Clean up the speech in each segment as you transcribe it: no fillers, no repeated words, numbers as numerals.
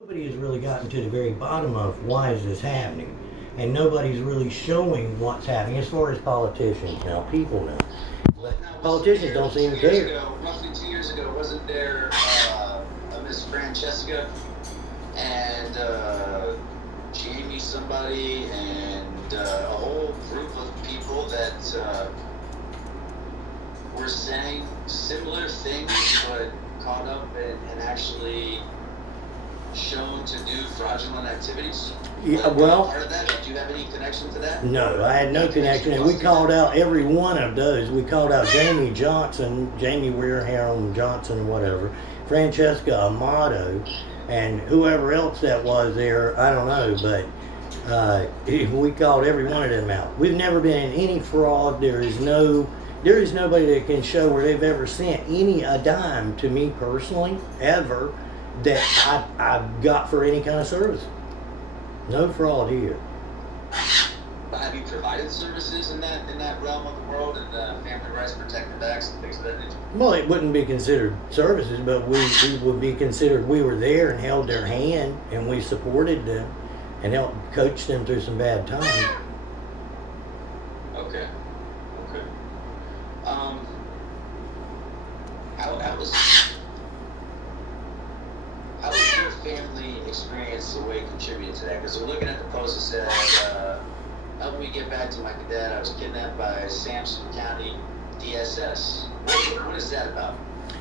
Nobody has really gotten to the very bottom of why is this happening, and nobody's really showing what's happening as far as politicians now. People know, but Now, politicians don't seem to care. roughly 2 years ago, wasn't there a Miss Francesca and Jamie somebody and a whole group of people that were saying similar things but caught up and actually shown to do fraudulent activities? Yeah, Like, well, part of that, did you have any connection to that? no, I had no connection, and we called out every one of those. We called out Jamie Johnson, Jamie Weirharum Johnson, whatever, Francesca Amato, and whoever else that was there. I don't know, but we called every one of them out. We've never been in any fraud. There is nobody that can show where they've ever sent a dime to me personally ever that I've got for any kind of service. No fraud here. But have you provided services in that realm of the world and the Family Rights Protected Acts and things of that nature? Well, it wouldn't be considered services, but we would be considered, we were there and held their hand and we supported them and helped coach them through some bad times. Okay. How was your family experience the way it contributed to that? Because we're looking at the post that said, help me get back to my dad. I was kidnapped by Sampson County DSS. What is that about?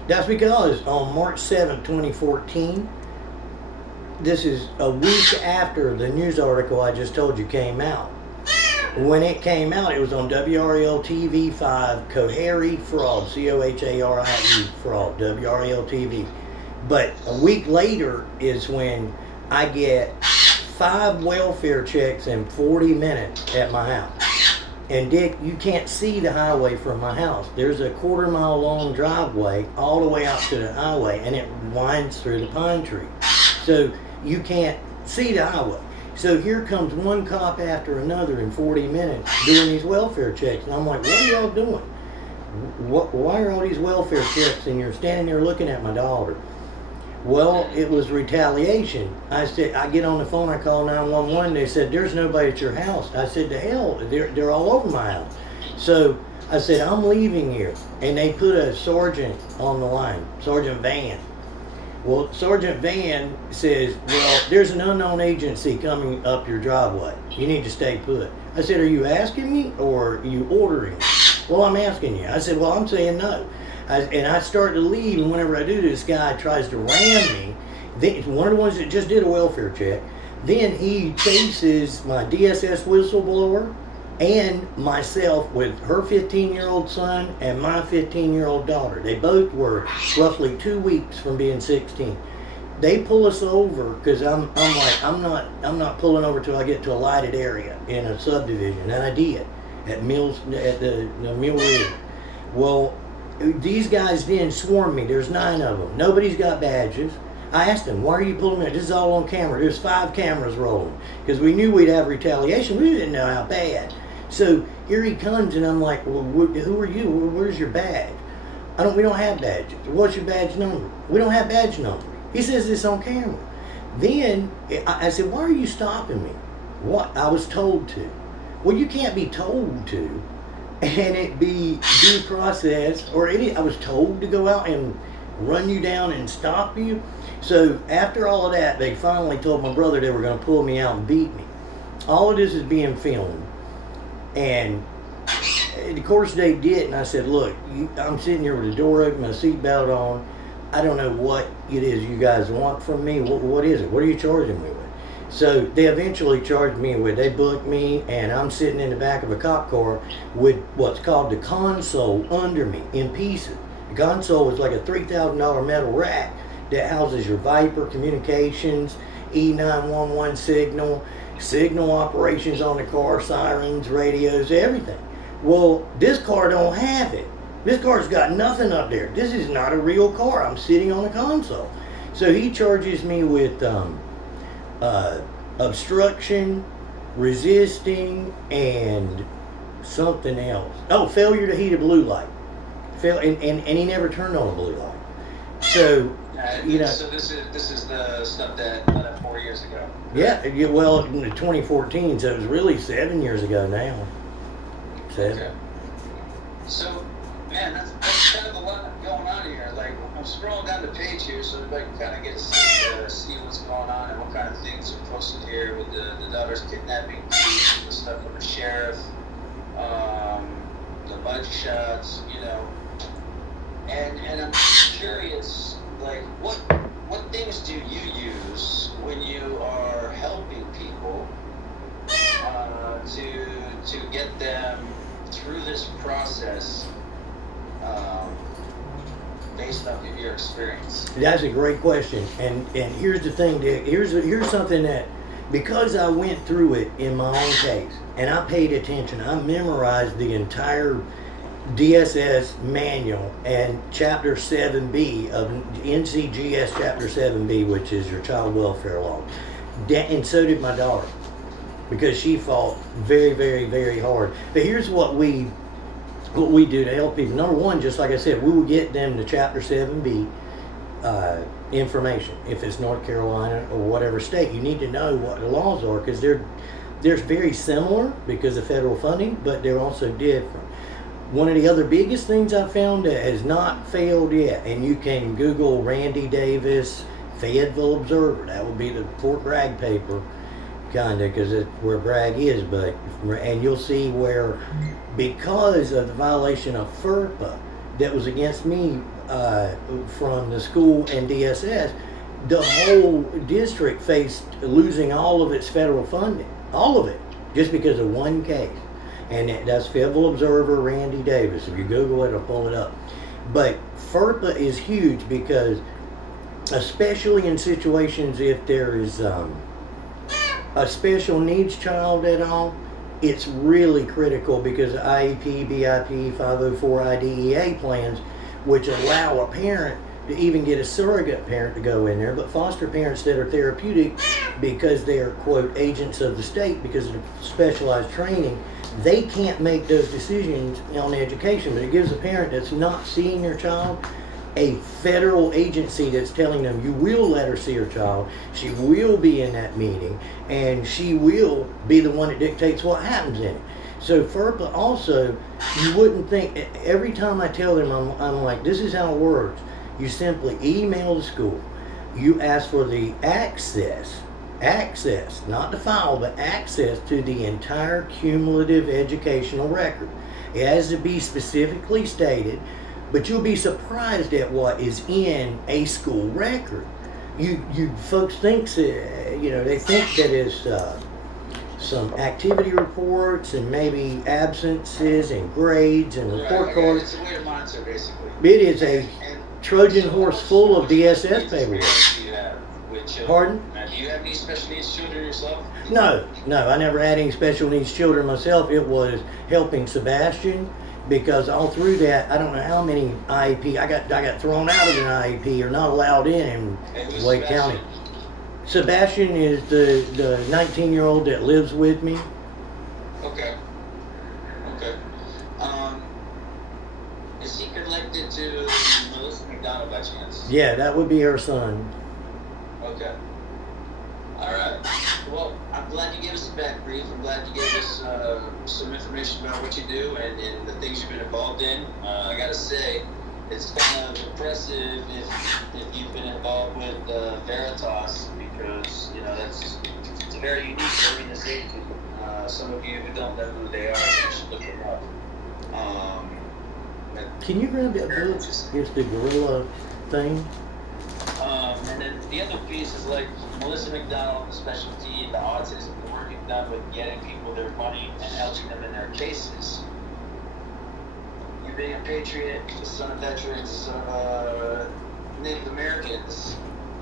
That's because on March 7th, 2014, this is a week after the news article I just told you came out. When it came out, it was on WRL TV 5, Cohary Fraud, Coharie Fraud, WRL TV. But a week later is when I get 5 welfare checks in 40 minutes at my house. And Dick, you can't see the highway from my house. There's a 1/4 mile long driveway all the way out to the highway, and it winds through the pine tree. So you can't see the highway. So here comes one cop after another in 40 minutes doing these welfare checks. And I'm like, what are y'all doing? Why are all these welfare checks and you're standing there looking at my daughter? Well, it was retaliation. I said, I get on the phone, I call 911. They said, there's nobody at your house. I said, to hell, they're all over my house. So I said, I'm leaving here. And they put a sergeant on the line, Sergeant Van. Well, Sergeant Van says, well, there's an unknown agency coming up your driveway. You need to stay put. I said, are you asking me or are you ordering me? Well, I'm asking you. I said, well, I'm saying no. And I start to leave, and whenever I do, this guy tries to ram me. Then, one of the ones that just did a welfare check. Then he chases my DSS whistleblower and myself with her 15-year-old son and my 15-year-old daughter. They both were roughly 2 weeks from being 16. They pull us over because I'm like, I'm not pulling over till I get to a lighted area in a subdivision, and I did at the Mill Ridge. Well, these guys then swarm me. There's 9 of them. Nobody's got badges. I asked them, why are you pulling me? This is all on camera. There's 5 cameras rolling because we knew we'd have retaliation. We didn't know how bad. So here he comes, and I'm like, well, who are you? Where's your badge? We don't have badges. What's your badge number? We don't have badge number. He says this on camera. Then I said, why are you stopping me? What? I was told to. Well, you can't be told to and it be due process or any. I was told to go out and run you down and stop you. So after all of that, they finally told my brother they were going to pull me out and beat me. All of this is being filmed. And of course they did, and I said, look, I'm sitting here with the door open, my seatbelt on. I don't know what it is you guys want from me. What is it? What are you charging me with? So they eventually charged me with, they booked me, and I'm sitting in the back of a cop car with what's called the console under me in pieces. The console is like a $3,000 metal rack that houses your Viper communications, E911 signal operations on the car, sirens, radios, everything. Well, this car don't have it. This car's got nothing up there. This is not a real car. I'm sitting on a console. So he charges me with obstruction, resisting, and something else. Oh, failure to heed a blue light. And he never turned on a blue light. So, you know, So this is the stuff that went up 4 years ago. well, in 2014, so it was really 7 years ago now. 7. Okay. So, man, that's kind of a lot going on here. Like, I'm scrolling down the page here so everybody can kind of get a sense to see what's going on and what kind of things are posted here with the daughter's kidnapping, the stuff with the sheriff, the mug shots, you know. And I'm curious, like, what things do you use when you are helping people to get them through this process based off of your experience? That's a great question, and here's the thing, Dick. Here's something that, because I went through it in my own case, and I paid attention. I memorized the entire DSS manual and Chapter 7B of NCGS Chapter 7B, which is your child welfare law. And so did my daughter, because she fought very, very, very hard. But here's what we do to help people. Number one, just like I said, we will get them to Chapter 7B information. If it's North Carolina or whatever state, you need to know what the laws are, because they're very similar because of federal funding, but they're also different. One of the other biggest things I found that has not failed yet, and you can Google Randy Davis, Fayetteville Observer. That would be the Fort Bragg paper, kind of, because it's where Bragg is. And you'll see where, because of the violation of FERPA that was against me from the school and DSS, the whole district faced losing all of its federal funding, all of it, just because of one case. And that's Fayetteville Observer, Randy Davis. If you Google it, I'll pull it up. But FERPA is huge because, especially in situations if there is a special needs child at all, it's really critical, because IEP, BIP, 504 IDEA plans, which allow a parent to even get a surrogate parent to go in there, but foster parents that are therapeutic, because they are, quote, agents of the state because of specialized training, they can't make those decisions on education. But it gives a parent that's not seeing their child a federal agency that's telling them, you will let her see her child, she will be in that meeting, and she will be the one that dictates what happens in it. So FERPA also, you wouldn't think, every time I tell them, I'm like, this is how it works. You simply email the school, you ask for the access, not the file, but access to the entire cumulative educational record. It has to be specifically stated, but you'll be surprised at what is in a school record. You folks think, they think that it's some activity reports and maybe absences and grades and report cards. It's a way to monitor, basically. It is a Trojan horse full of DSS paperwork. Pardon? Do you have any special needs children yourself? No, I never had any special needs children myself. It was helping Sebastian, because all through that, I don't know how many IEP, I got thrown out of an IEP, or not allowed in Wake County. Sebastian is the 19-year-old that lives with me. Okay. Is he connected to Melissa McDonald by chance? Yeah, that would be her son. Okay. All right. Well, I'm glad you gave us a back brief. I'm glad you gave us some information about what you do and the things you've been involved in. I gotta say, it's kind of impressive if you've been involved with Veritas, because it's a very unique organization. Some of you who don't know who they are, you should look them up. Can you grab that book? Here's the gorilla thing. And then the other piece is like Melissa McDonald, the specialty in the autism, the work you've done with getting people their money and helping them in their cases. You being a patriot, the son of veterans, the son of Native Americans,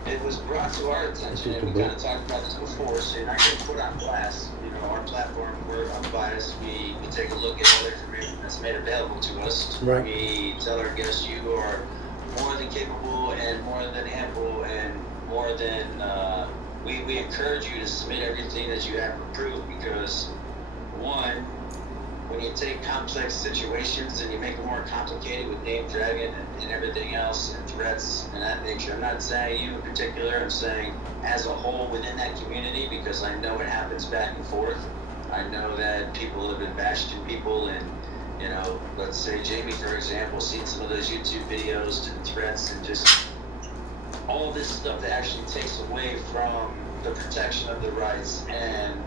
it was brought to our attention, and we kind of talked about this before, so you're not getting put on blast. Our platform, we're unbiased. We take a look at other information that's made available to us. Right. We tell our guests, you are more than capable and more than ample and more than we encourage you to submit everything that you have approved, because one, when you take complex situations and you make them more complicated with name dragging and everything else and threats and that nature. I'm not saying you in particular, I'm saying as a whole within that community, because I know it happens back and forth. I know that people have been bashing people, and you know, let's say Jamie, for example, seen some of those YouTube videos and threats and just all this stuff that actually takes away from the protection of the rights. And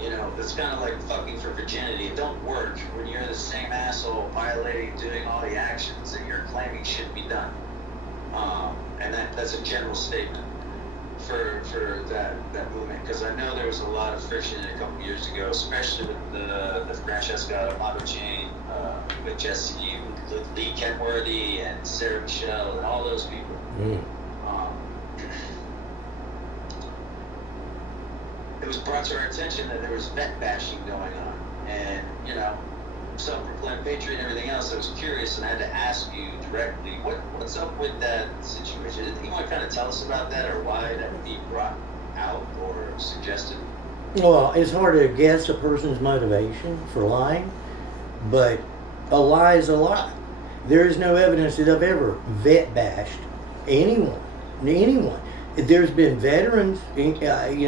you know, it's kind of like fucking for virginity. It don't work when you're the same asshole violating, doing all the actions that you're claiming should be done. And that's a general statement for that movement, because I know there was a lot of friction a couple years ago, especially with the Francesca Amato chain, with Jesse, with Lee Kenworthy and Sarah Michelle and all those people. It was brought to our attention that there was vet bashing going on, and you know, self-proclaimed patriot and everything else. I was curious, and I had to ask you directly, what's up with that situation? You want to kind of tell us about that, or why that would be brought out or suggested? Well, it's hard to guess a person's motivation for lying, but a lie is a lie. There is no evidence that I've ever vet bashed anyone. There's been veterans, you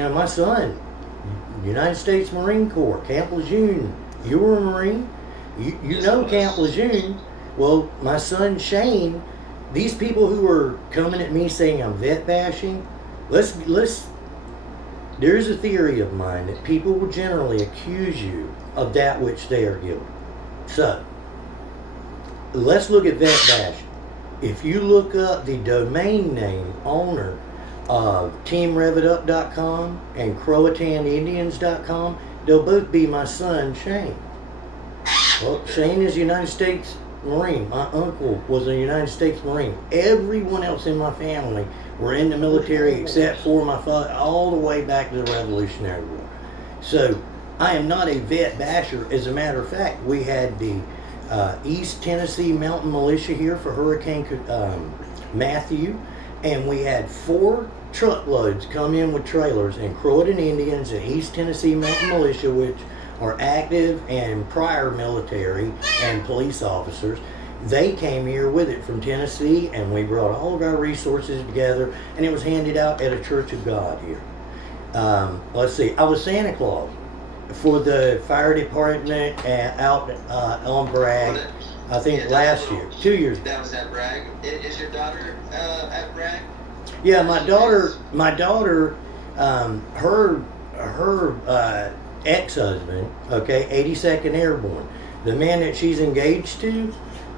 know, my son, United States Marine Corps, Camp Lejeune. You were a Marine. You know Camp Lejeune. Well, my son Shane, these people who are coming at me saying I'm vet bashing, there's a theory of mine that people will generally accuse you of that which they are guilty. So, let's look at vet bashing. If you look up the domain name owner of TeamRevitup.com and CroatanIndians.com, they'll both be my son Shane. Well, Shane is a United States Marine. My uncle was a United States Marine. Everyone else in my family were in the military except for my father, all the way back to the Revolutionary War. So I am not a vet basher. As a matter of fact, we had the East Tennessee Mountain Militia here for Hurricane Matthew, and we had 4 truckloads come in with trailers, and Croatan Indians and East Tennessee Mountain Militia, which are active and prior military and police officers, they came here with it from Tennessee, and we brought all of our resources together, and it was handed out at a Church of God here. Let's see, I was Santa Claus for the fire department out on Bragg, I think last year, 2 years ago. That was at Bragg. Is your daughter at Bragg? Yeah, my daughter, her ex-husband, okay, 82nd Airborne. The man that she's engaged to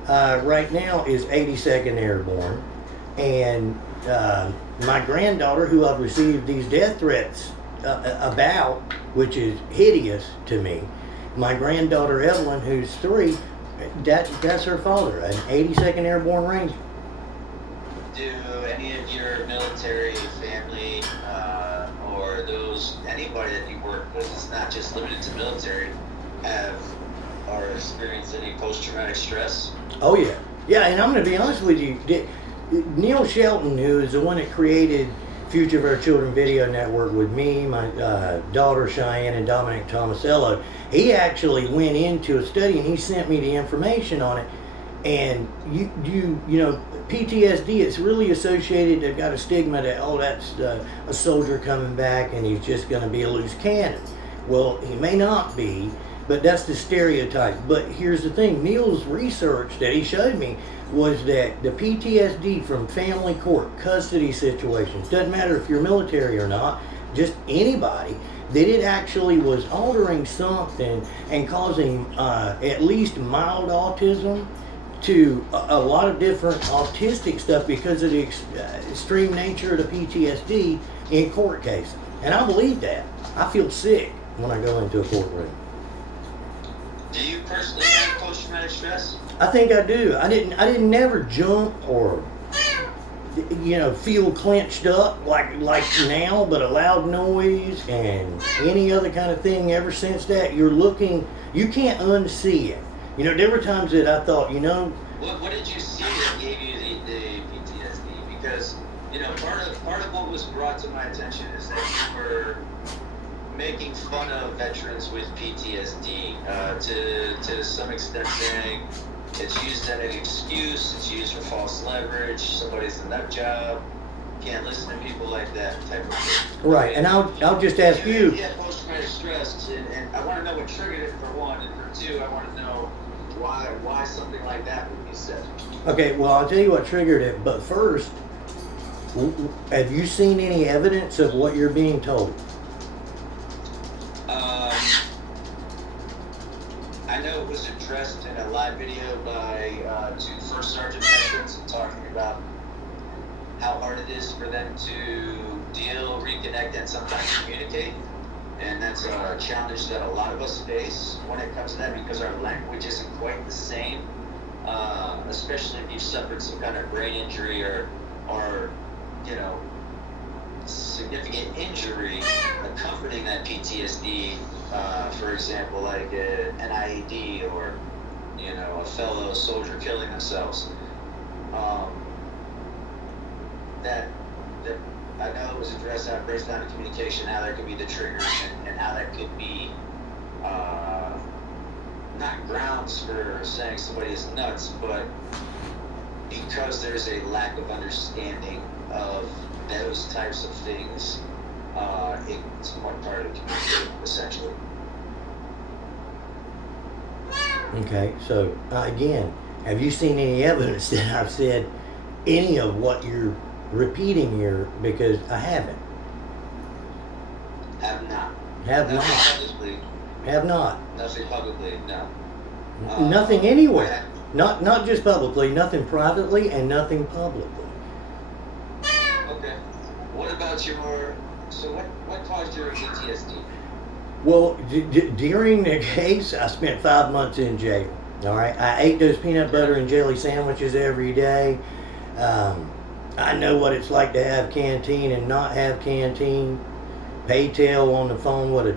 right now is 82nd Airborne. And my granddaughter, who I've received these death threats about, which is hideous to me, my granddaughter Evelyn, who's 3, that's her father, an 82nd Airborne Ranger. Do any of your military family or anybody that you work with, it's not just limited to military, have or experience any post-traumatic stress? Oh yeah. Yeah, and I'm going to be honest with you, Neil Shelton, who is the one that created Future of Our Children Video Network with me, my daughter Cheyenne, and Dominic Tomasello, he actually went into a study and he sent me the information on it. And you know, PTSD, it's really associated, they've got a stigma that, oh, that's a soldier coming back and he's just going to be a loose cannon. Well, he may not be, but that's the stereotype. But here's the thing, Neil's research that he showed me was that the PTSD from family court, custody situations, doesn't matter if you're military or not, just anybody, that it actually was altering something and causing at least mild autism to a lot of different autistic stuff because of the extreme nature of the PTSD in court cases. And I believe that. I feel sick when I go into a courtroom. Do you personally have post-traumatic stress? I think I do. I didn't never jump or, you know, feel clenched up like now, but a loud noise and any other kind of thing ever since that. You can't unsee it. You know, there were times that I thought, you know... What did you see that gave you the PTSD? Because, you know, part of what was brought to my attention is that you were making fun of veterans with PTSD, to some extent saying it's used as an excuse, it's used for false leverage, somebody's a nut job, can't listen to people like that type of thing. Right, and I'll just ask you. Yeah, post-traumatic stress, and I want to know what triggered it for one, and for two, I want to know why something like that would be said. Okay, well, I'll tell you what triggered it, but first, have you seen any evidence of what you're being told? I know it was addressed in a live video by two first sergeant veterans talking about how hard it is for them to deal, reconnect, and sometimes communicate. And that's a challenge that a lot of us face when it comes to that, because our language isn't quite the same, especially if you've suffered some kind of brain injury or you know, significant injury accompanying that PTSD, for example, like an IED or, you know, a fellow soldier killing themselves. That I know it was addressed, how it breaks down to communication, how there could be the triggers, and how that could be not grounds for saying somebody is nuts, but because there's a lack of understanding of those types of things, it's more part of the community, essentially. Okay, so again, have you seen any evidence that I've said any of what you're repeating here? Because I haven't. Have not. Have Nothing not. publicly. Have not. Nothing publicly, no. Nothing anywhere. Not just publicly, nothing privately, and nothing publicly. Okay. What about what caused your PTSD? Well, during the case, I spent 5 months in jail. All right, I ate those peanut butter and jelly sandwiches every day. I know what it's like to have canteen and not have canteen. Pay tail on the phone with a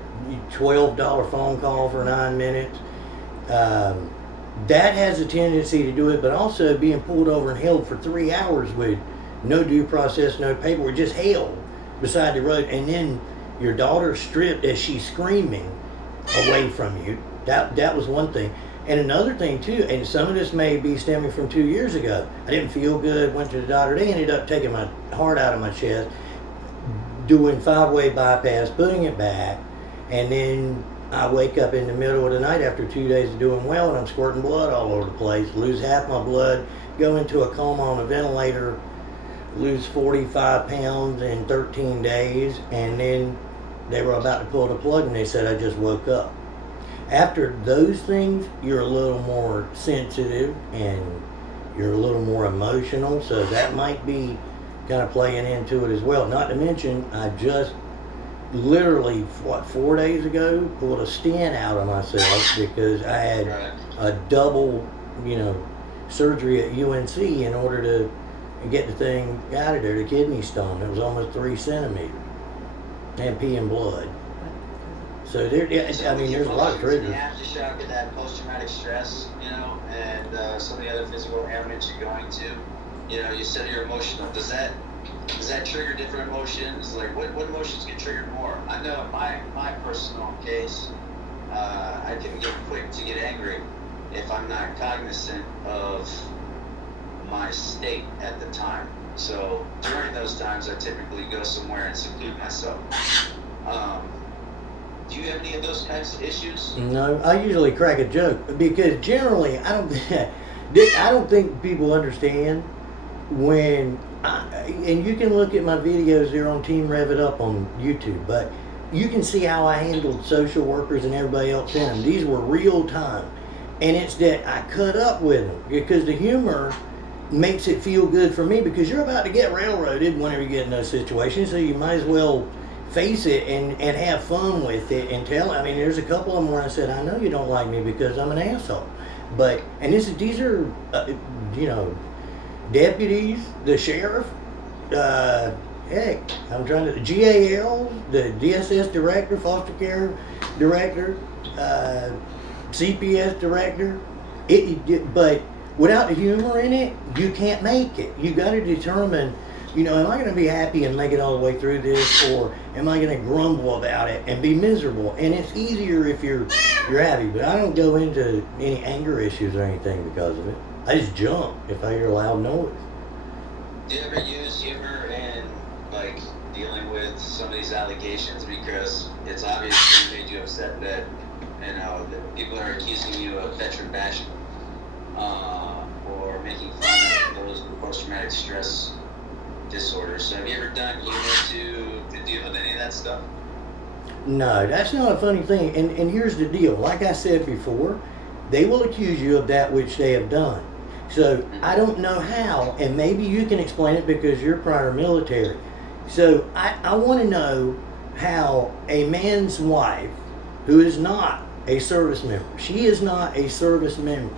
$12 phone call for 9 minutes. That has a tendency to do it, but also being pulled over and held for 3 hours with no due process, no paperwork, just held beside the road, and then your daughter stripped as she's screaming away from you. That was one thing. And another thing too, and some of this may be stemming from 2 years ago, I didn't feel good, went to the doctor, they ended up taking my heart out of my chest, doing 5-way bypass, putting it back, and then I wake up in the middle of the night after 2 days of doing well, and I'm squirting blood all over the place, lose half my blood, go into a coma on a ventilator, lose 45 pounds in 13 days, and then they were about to pull the plug and they said I just woke up. After those things, you're a little more sensitive and you're a little more emotional, so that might be kind of playing into it as well. Not to mention, I just literally, 4 days ago, pulled a stent out of myself because I had a double, surgery at UNC in order to get the thing out of there, the kidney stone. It was almost 3 centimeters, and peeing blood. So there's a lot of triggers. The aftershock of that post-traumatic stress, and some of the other physical ailments you're going to, you said you're emotional. Does that trigger different emotions? Like what emotions get triggered more? I know in my personal case, I can get quick to get angry if I'm not cognizant of my state at the time. So during those times, I typically go somewhere and seclude myself. Do you have any of those kinds of issues? No, I usually crack a joke because generally I don't think people understand when. And you can look at my videos there on Team Revitup on YouTube, but you can see how I handled social workers and everybody else in them. These were real time, and it's that I cut up with them because the humor makes it feel good for me because you're about to get railroaded whenever you get in those situations, so you might as well face it and have fun with it and tell. I mean, there's a couple of them where I said, I know you don't like me because I'm an asshole, and these are deputies, the sheriff, I'm trying to, GAL, the DSS director, foster care director, CPS director, but without the humor in it, you can't make it. You got to determine you know, am I going to be happy and make it all the way through this, or am I going to grumble about it and be miserable? And it's easier if you're happy, but I don't go into any anger issues or anything because of it. I just jump if I hear a loud noise. Do you ever use humor in like dealing with some of these allegations, because it's obviously made you upset that that people are accusing you of veteran bashing, or making fun of those with post-traumatic stress disorder. So have you ever done humor to deal with any of that stuff? No, that's not a funny thing. And here's the deal. Like I said before, they will accuse you of that which they have done. So I don't know how, and maybe you can explain it because you're prior military. So I want to know how a man's wife, who is not a service member, she is not a service member,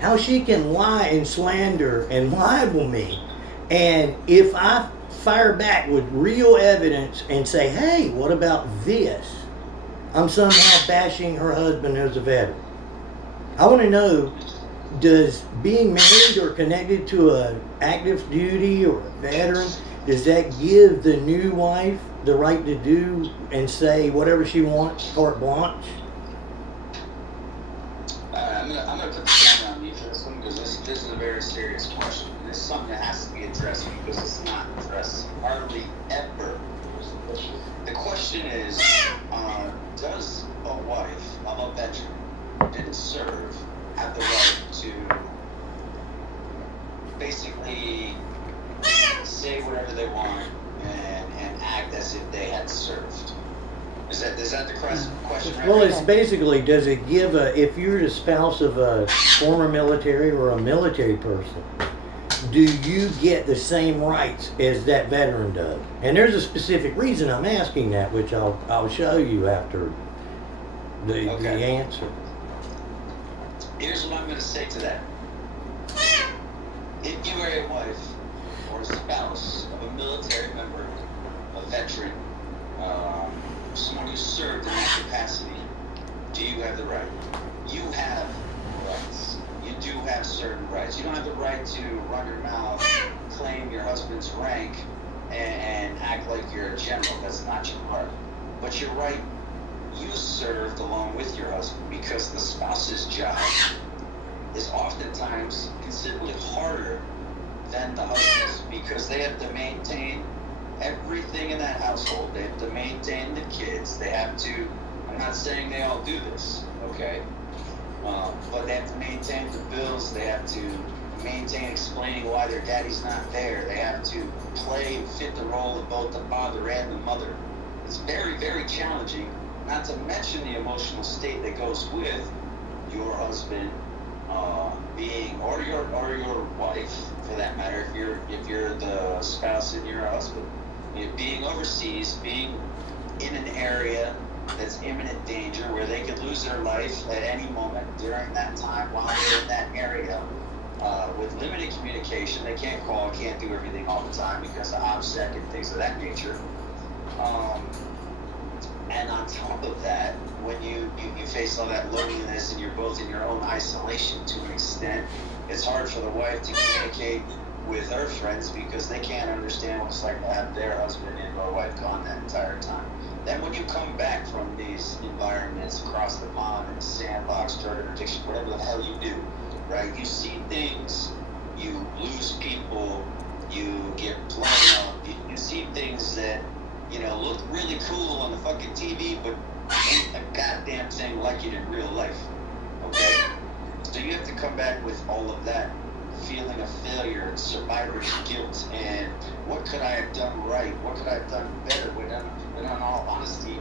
how she can lie and slander and libel me. And if I fire back with real evidence and say, hey, what about this? I'm somehow bashing her husband who's a veteran. I want to know, does being married or connected to an active duty or a veteran, does that give the new wife the right to do and say whatever she wants, carte blanche? I'm gonna put the camera on you for this one, because this is a very serious question. It's something that has to be addressed, because it's not addressed hardly ever. The question is, does a wife of a veteran who didn't serve have the right to basically say whatever they want and act as if they had served? Is that the question? Right? Well, it's basically, does it give if you're the spouse of a former military or a military person, do you get the same rights as that veteran does? And there's a specific reason I'm asking that, which I'll show you after the answer. Here's what I'm going to say to that. If you are a wife or a spouse of a military member, a veteran, someone who served in that capacity, do you have the right? You have rights. You do have certain rights. You don't have the right to run your mouth, claim your husband's rank, and act like you're a general. That's not your right. But you're right. You served along with your husband, because the spouse's job is oftentimes considerably harder than the husband's, because they have to maintain everything in that household. They have to maintain the kids. They have to, I'm not saying they all do this, okay? But they have to maintain the bills. They have to maintain explaining why their daddy's not there. They have to play and fit the role of both the father and the mother. It's very, very challenging, not to mention the emotional state that goes with your husband being, or your wife, for that matter, if you're the spouse and you're a husband, being overseas, being in an area that's imminent danger, where they could lose their life at any moment during that time while they're in that area, with limited communication. They can't call, can't do everything all the time because of OPSEC and things of that nature. And on top of that, when you face all that loneliness and you're both in your own isolation to an extent, it's hard for the wife to communicate with her friends, because they can't understand what it's like to have their husband and or wife gone that entire time. Then when you come back from these environments across the pond, in the sandbox, drug addiction, whatever the hell you do, right? You see things, you lose people, you get blown up, you see things that, look really cool on the fucking TV, but ain't a goddamn thing like it in real life, okay? So you have to come back with all of that feeling of failure and survivor's guilt, and what could I have done right? What could I have done better? When in all honesty,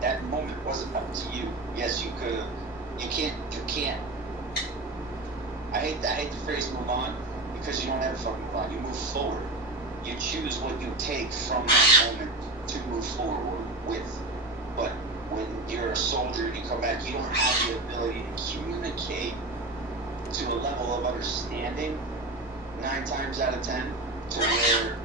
that moment wasn't up to you. Yes, you could have. You can't. I hate the phrase move on, because you don't ever fucking move on. You move forward. You choose what you take from that moment to move forward with. But when you're a soldier and you come back, you don't have the ability to communicate to a level of understanding 9 times out of 10 to where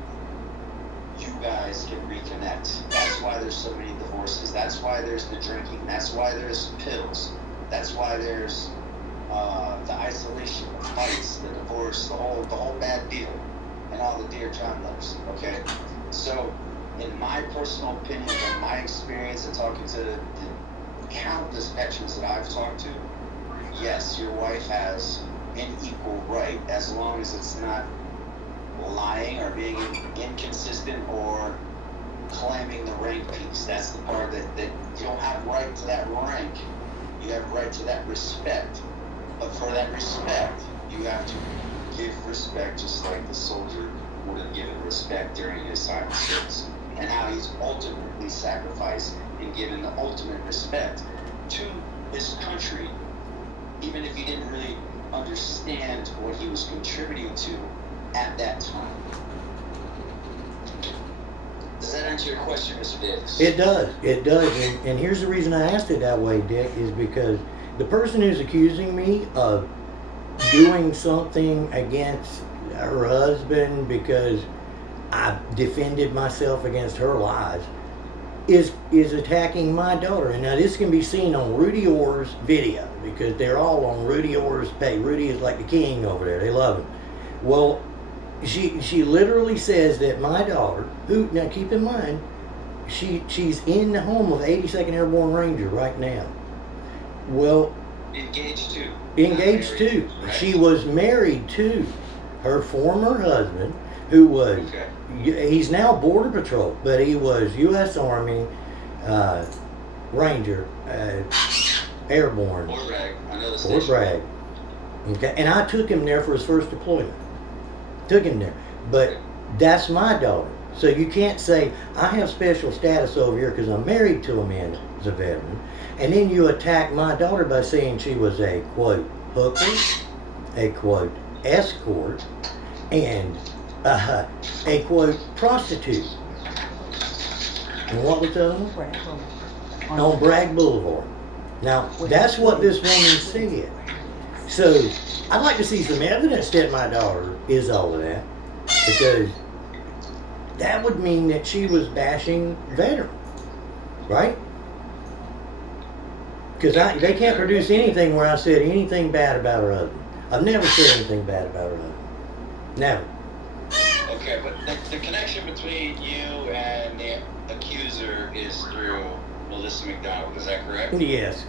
you guys can reconnect. That's why there's so many divorces. That's why there's the drinking. That's why there's pills. That's why there's the isolation, the fights, the divorce, the whole bad deal. and all the dear John loves. Okay, so in my personal opinion, from my experience and talking to the countless veterans that I've talked to, yes, your wife has an equal right as long as it's not lying or being inconsistent or claiming the rank piece. That's the part that you don't have right to that rank. You have right to that respect. But for that respect, you have to give respect just like the soldier would have given respect during his silent service. And how he's ultimately sacrificed and given the ultimate respect to his country, even if he didn't really understand what he was contributing to at that time. Does that answer your question, Mr. Davis? It does. It does. And here's the reason I asked it that way, Dick, is because the person who's accusing me of doing something against her husband because I defended myself against her lies is attacking my daughter. And now this can be seen on Rudy Orr's video because they're all on Rudy Orr's page. Rudy is like the king over there. They love him. Well, she literally says that my daughter, who, now keep in mind, she's in the home of 82nd Airborne Ranger right now. Well, engaged to. Engaged to. Right. She was married to her former husband, who was, he's now Border Patrol, but he was U.S. Army Ranger, Airborne. Fort Bragg. I know the Fort Bragg. Okay, and I took him there for his first deployment. Took him there. But that's my daughter. So you can't say, I have special status over here because I'm married to a man who's a veteran. And then you attack my daughter by saying she was a, quote, hooker, a, quote, escort, and a, quote, prostitute. And what was the other one? On Bragg Boulevard. Now, that's what this woman said. So, I'd like to see some evidence that my daughter is all of that, because that would mean that she was bashing veterans, right? Because they can't produce anything where I said anything bad about her husband. I've never said anything bad about her husband. Never. Okay, but the connection between you and the accuser is through Melissa McDonald, is that correct? Yes.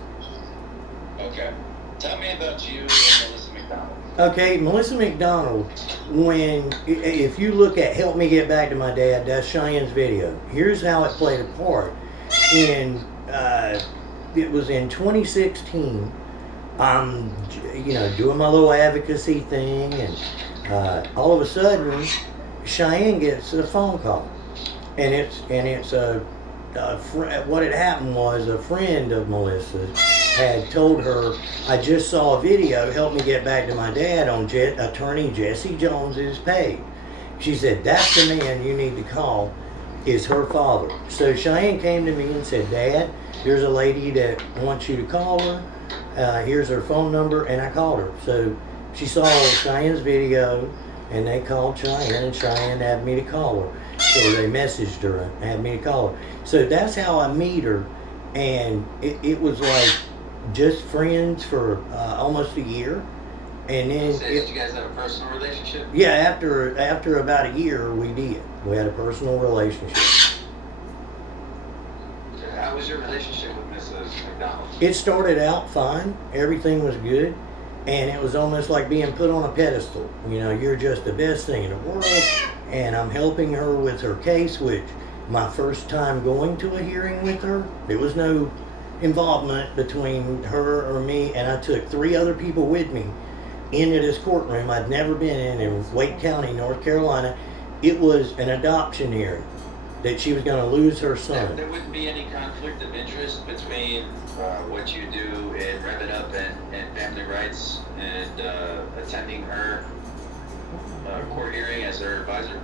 Okay. Tell me about you and Melissa McDonald. Okay, Melissa McDonald, if you look at Help Me Get Back to My Dad, that's Cheyenne's video. Here's how it played a part. It was in 2016. I'm, doing my little advocacy thing, and all of a sudden, Cheyenne gets a phone call, and it's what had happened was a friend of Melissa's had told her, I just saw a video, Help Me Get Back to My Dad, on attorney Jesse Jones's page. She said, that's the man you need to call, is her father. So Cheyenne came to me and said, Dad, there's a lady that wants you to call her. Here's her phone number, and I called her. So she saw Cheyenne's video, and they called Cheyenne, and Cheyenne had me to call her. So they messaged her and had me to call her. So that's how I meet her, and it was like just friends for almost a year, and then did you guys have a personal relationship? Yeah, after about a year we did. We had a personal relationship. How was your relationship with Mrs. McDonald? It started out fine. Everything was good, and it was almost like being put on a pedestal. You're just the best thing in the world, and I'm helping her with her case, which my first time going to a hearing with her, there was no involvement between her or me, and I took 3 other people with me into this courtroom I'd never been in Wake County, North Carolina. It was an adoption hearing that she was going to lose her son. There wouldn't be any conflict of interest between what you do in Revitup and family rights and attending her court hearing as her advisor?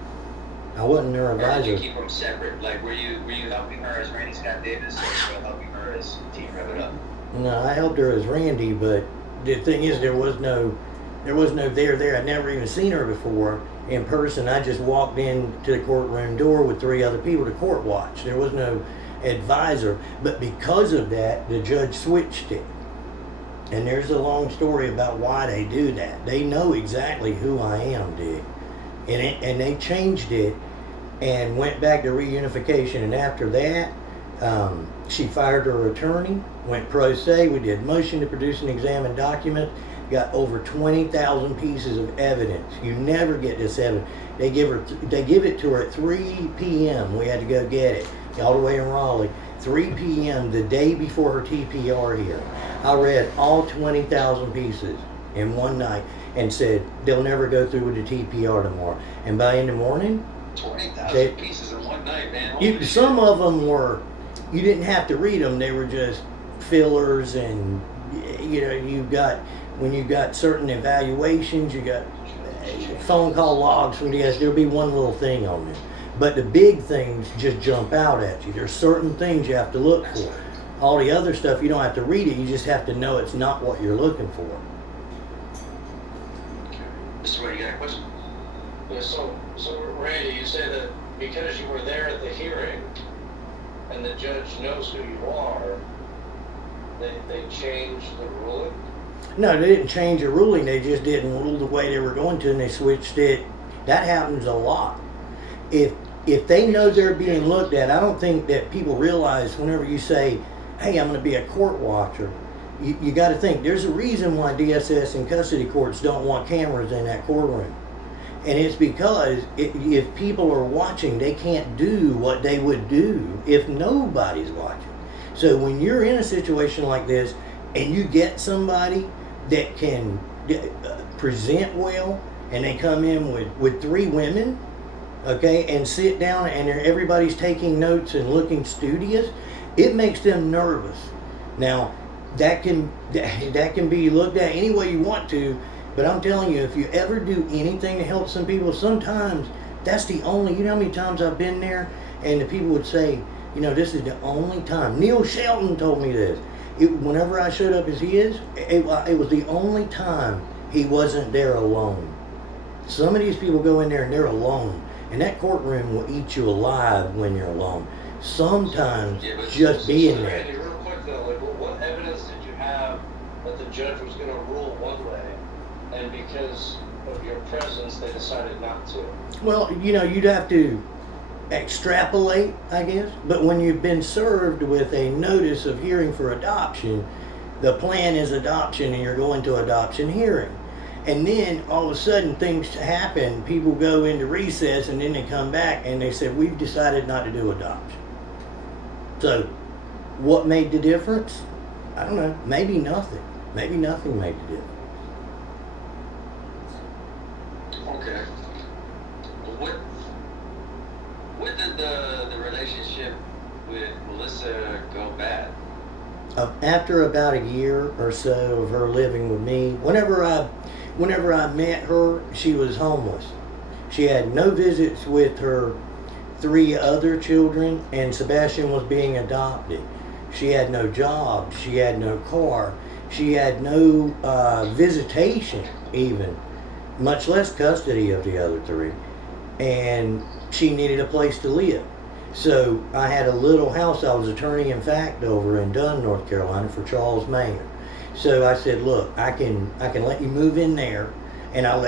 I wasn't her advisor. Or did you keep them separate? Like, were you helping her as Randy Scott Davis, or were you helping her as Team Revitup? No, I helped her as Randy, but the thing is, there was no there. I'd never even seen her before in person. I just walked into the courtroom door with 3 other people to court watch. There was no advisor, but because of that, the judge switched it. And there's a long story about why they do that. They know exactly who I am, Dick. and they changed it and went back to reunification. And after that, she fired her attorney, went pro se. We did motion to produce and examine documents. Got over 20,000 pieces of evidence. You never get this evidence. They give it to her at 3 p.m. We had to go get it, all the way in Raleigh. 3 p.m. the day before her TPR here. I read all 20,000 pieces in one night and said they'll never go through with the TPR tomorrow. And by in the morning, 20,000 pieces in one night, man. Some of them were, you didn't have to read them. They were just fillers, and when you got certain evaluations, you got phone call logs from DS. There'll be one little thing on there, but the big things just jump out at you. There's certain things you have to look for. All the other stuff, you don't have to read it. You just have to know it's not what you're looking for. Mr. Ray, you got a question? Yeah, so Randy, you say that because you were there at the hearing and the judge knows who you are, they changed the ruling? No, they didn't change the ruling. They just didn't rule the way they were going to, and they switched it. That happens a lot. If they know they're being looked at, I don't think that people realize whenever you say, hey, I'm going to be a court watcher, you got to think there's a reason why DSS and custody courts don't want cameras in that courtroom. And it's because if people are watching, they can't do what they would do if nobody's watching. So when you're in a situation like this and you get somebody that can present well, and they come in with 3 women, okay, and sit down and everybody's taking notes and looking studious, it makes them nervous. Now, that can be looked at any way you want to, but I'm telling you, if you ever do anything to help some people, sometimes that's the only, you know how many times I've been there and the people would say, this is the only time. Neil Shelton told me this. Whenever I showed up as his, it was the only time he wasn't there alone. Some of these people go in there and they're alone, and that courtroom will eat you alive when you're alone. Sometimes just being there. Randy, real quick though, what evidence did you have that the judge was going to rule one way, and because of your presence, they decided not to? Well, you'd have to extrapolate, I guess. But when you've been served with a notice of hearing for adoption, the plan is adoption, and you're going to adoption hearing. And then all of a sudden things happen, people go into recess, and then they come back and they say, we've decided not to do adoption. So what made the difference? I don't know. Maybe nothing. Maybe nothing made the difference. Okay. When did the relationship with Melissa go bad? After about a year or so of her living with me, whenever I met her, she was homeless. She had no visits with her 3 other children, and Sebastian was being adopted. She had no job. She had no car. She had no visitation even, much less custody of the other 3. And she needed a place to live. So I had a little house. I was attorney in fact over in Dunn, North Carolina for Charles Maynard. So I said, look, I can let you move in there, and I let